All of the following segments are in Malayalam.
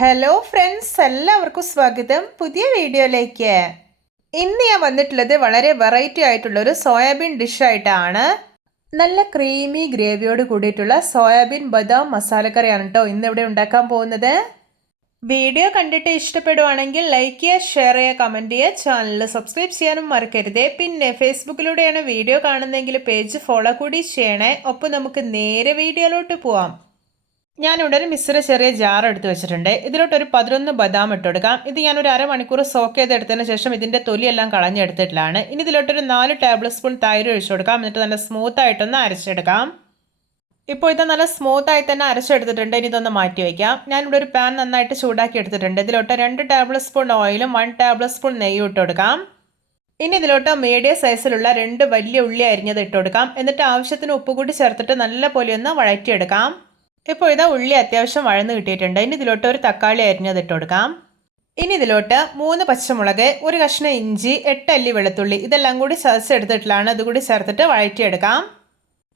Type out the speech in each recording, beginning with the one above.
ഹലോ ഫ്രണ്ട്സ്, എല്ലാവർക്കും സ്വാഗതം പുതിയ വീഡിയോയിലേക്ക്. ഇന്ന് ഞാൻ വന്നിട്ടുള്ളത് വളരെ വെറൈറ്റി ആയിട്ടുള്ളൊരു സോയാബീൻ ഡിഷായിട്ടാണ്. നല്ല ക്രീമി ഗ്രേവിയോട് കൂടിയിട്ടുള്ള സോയാബീൻ ബദാം മസാലക്കറിയാണ് കേട്ടോ ഇന്ന് ഇവിടെ ഉണ്ടാക്കാൻ പോകുന്നത്. വീഡിയോ കണ്ടിട്ട് ഇഷ്ടപ്പെടുവാണെങ്കിൽ ലൈക്ക് ചെയ്യുക, ഷെയർ ചെയ്യുക, കമൻറ്റ് ചെയ്യുക, ചാനൽ സബ്സ്ക്രൈബ് ചെയ്യാനും മറക്കരുത്. പിന്നെ ഫേസ്ബുക്കിലൂടെയാണ് വീഡിയോ കാണുന്നതെങ്കിൽ പേജ് ഫോളോ കൂടി ചെയ്യണേ. ഒപ്പം നമുക്ക് നേരെ വീഡിയോയിലോട്ട് പോവാം. ഞാനിവിടെ ഒരു മിക്സിയുടെ ചെറിയ ജാർ എടുത്ത് വെച്ചിട്ടുണ്ട്. ഇതിലോട്ടൊരു 11 ബദാം ഇട്ട് കൊടുക്കാം. ഇത് ഞാനൊരു അരമണിക്കൂർ സോക്ക് ചെയ്തെടുത്തതിന് ശേഷം ഇതിൻ്റെ തൊലിയെല്ലാം കളഞ്ഞെടുത്തിട്ടുള്ളതാണ്. ഇനി ഇതിലോട്ടൊരു 4 ടേബിൾ സ്പൂൺ തൈര് ഒഴിച്ചു കൊടുക്കാം. എന്നിട്ട് നല്ല സ്മൂത്തായിട്ടൊന്ന് അരച്ചെടുക്കാം. ഇപ്പോൾ ഇത് നല്ല സ്മൂത്തായി തന്നെ അരച്ചെടുത്തിട്ടുണ്ട്. ഇനി ഇതൊന്ന് മാറ്റി വയ്ക്കാം. ഞാനിവിടെ ഒരു പാൻ നന്നായിട്ട് ചൂടാക്കി എടുത്തിട്ടുണ്ട്. ഇതിലോട്ട് 2 ടേബിൾ സ്പൂൺ ഓയിലും 1 ടേബിൾ സ്പൂൺ നെയ്യും ഇട്ട് കൊടുക്കാം. ഇനി ഇതിലോട്ട് മീഡിയം സൈസിലുള്ള 2 വലിയ ഉള്ളി അരിഞ്ഞത് ഇട്ട് കൊടുക്കാം. എന്നിട്ട് ആവശ്യത്തിന് ഉപ്പ് കൂടി ചേർത്തിട്ട് നല്ല പോലെ ഒന്ന് വഴറ്റിയെടുക്കാം. ഇപ്പോൾ ഇതാ ഉള്ളി അത്യാവശ്യം വഴന്ന് കിട്ടിയിട്ടുണ്ട്. ഇനി ഇതിലോട്ട് ഒരു തക്കാളി അരിഞ്ഞത് ഇട്ട് കൊടുക്കാം. ഇനി ഇതിലോട്ട് 3 പച്ചമുളക്, ഒരു കഷ്ണം ഇഞ്ചി, 8 അല്ലി വെളുത്തുള്ളി ഇതെല്ലാം കൂടി ചതച്ചെടുത്തിട്ടുള്ളതാണ്. അതുകൂടി ചേർത്തിട്ട് വഴറ്റിയെടുക്കാം.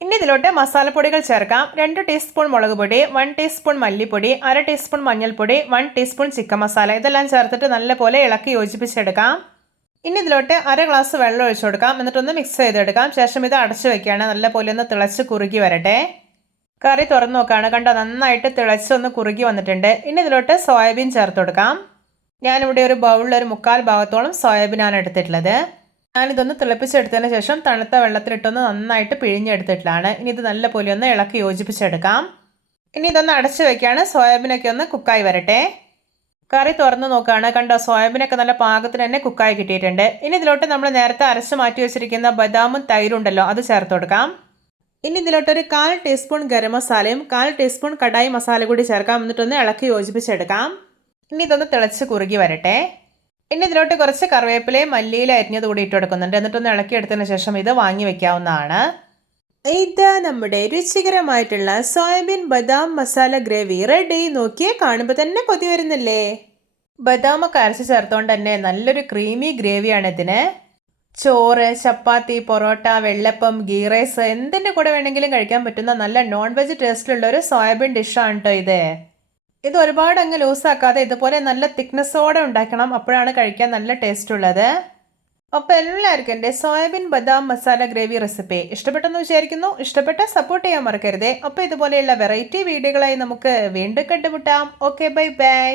ഇനി ഇതിലോട്ട് മസാലപ്പൊടികൾ ചേർക്കാം. 2 ടീസ്പൂൺ മുളക് പൊടി, 1 ടീസ്പൂൺ മല്ലിപ്പൊടി, 1/2 ടീസ്പൂൺ മഞ്ഞൾപ്പൊടി, 1 ടീസ്പൂൺ ചിക്കൻ മസാല ഇതെല്ലാം ചേർത്തിട്ട് നല്ലപോലെ ഇളക്കി യോജിപ്പിച്ചെടുക്കാം. ഇനി ഇതിലോട്ട് 1/2 ഗ്ലാസ് വെള്ളം ഒഴിച്ചു കൊടുക്കാം. എന്നിട്ടൊന്ന് മിക്സ് ചെയ്തെടുക്കാം. ശേഷം ഇത് അടച്ചു വെക്കുകയാണ്. നല്ലപോലെ ഒന്ന് തിളച്ച് കുറുകി വരട്ടെ. കറി തുറന്നു നോക്കുകയാണ്. കണ്ടോ, നന്നായിട്ട് തിളച്ചൊന്ന് കുറുകി വന്നിട്ടുണ്ട്. ഇനി ഇതിലോട്ട് സോയാബീൻ ചേർത്ത് കൊടുക്കാം. ഞാനിവിടെ ഒരു ബൗളിൽ ഒരു 1/4 ഭാഗത്തോളം സോയാബീനാണ് എടുത്തിട്ടുള്ളത്. ഞാനിതൊന്ന് തിളപ്പിച്ചെടുത്തതിന് ശേഷം തണുത്ത വെള്ളത്തിലിട്ടൊന്ന് നന്നായിട്ട് പിഴിഞ്ഞെടുത്തിട്ടുള്ളതാണ്. ഇനി ഇത് നല്ലപോലെ ഒന്ന് ഇളക്കി യോജിപ്പിച്ചെടുക്കാം. ഇനി ഇതൊന്ന് അടച്ചു വെക്കുകയാണ്. സോയാബീനൊക്കെ ഒന്ന് കുക്കായി വരട്ടെ. കറി തുറന്നു നോക്കുകയാണ്. കണ്ടോ, സോയാബീനൊക്കെ നല്ല പാകത്തിന് തന്നെ കുക്കായി കിട്ടിയിട്ടുണ്ട്. ഇനി ഇതിലോട്ട് നമ്മൾ നേരത്തെ അരച്ച് മാറ്റി വെച്ചിരിക്കുന്ന ബദാമും തൈരുണ്ടല്ലോ അത് ചേർത്ത് കൊടുക്കാം. ഇനി ഇതിലോട്ടൊരു 1/4 ടീസ്പൂൺ ഗരം മസാലയും 1/4 ടീസ്പൂൺ കടായി മസാല കൂടി ചേർക്കാം. എന്നിട്ടൊന്ന് ഇളക്കി യോജിപ്പിച്ചെടുക്കാം. ഇനി ഇതൊന്ന് തിളച്ച് കുറുകി വരട്ടെ. ഇനി ഇതിലോട്ട് കുറച്ച് കറിവേപ്പിലയും മല്ലിയില അരിഞ്ഞത് കൂടി ഇട്ട് കൊടുക്കുന്നുണ്ട്. എന്നിട്ടൊന്ന് ഇളക്കിയെടുത്തതിന് ശേഷം ഇത് വാങ്ങി വെക്കാവുന്നതാണ്. ഇതാ നമ്മുടെ രുചികരമായിട്ടുള്ള സോയാബീൻ ബദാം മസാല ഗ്രേവി റെഡി. നോക്കിയേ, കാണുമ്പോൾ തന്നെ കൊതി വരുന്നില്ലേ. ബദാമൊക്കെ അരച്ച് ചേർത്തുകൊണ്ട് തന്നെ നല്ലൊരു ക്രീമി ഗ്രേവിയാണ് ഇതിന്. ചോറ്, ചപ്പാത്തി, പൊറോട്ട, വെള്ളപ്പം, ഗീ റൈസ് എന്തിൻ്റെ കൂടെ വേണമെങ്കിലും കഴിക്കാൻ പറ്റുന്ന നല്ല നോൺ വെജ് ടേസ്റ്റിലുള്ള ഒരു സോയാബീൻ ഡിഷാണ് കേട്ടോ ഇത്. ഇത് ഒരുപാട് അങ്ങ് ലൂസാക്കാതെ ഇതുപോലെ നല്ല തിക്നെസ്സോടെ ഉണ്ടാക്കണം. അപ്പോഴാണ് കഴിക്കാൻ നല്ല ടേസ്റ്റ് ഉള്ളത്. അപ്പോൾ എല്ലാവർക്കും എൻ്റെ സോയാബീൻ ബദാം മസാല ഗ്രേവി റെസിപ്പി ഇഷ്ടപ്പെട്ടെന്ന് വിചാരിക്കുന്നു. ഇഷ്ടപ്പെട്ടാൽ സപ്പോർട്ട് ചെയ്യാൻ മറക്കരുതേ. അപ്പോൾ ഇതുപോലെയുള്ള വെറൈറ്റി വീഡിയോകളായി നമുക്ക് വീണ്ടും കണ്ടുമുട്ടാം. Okay, bye bye.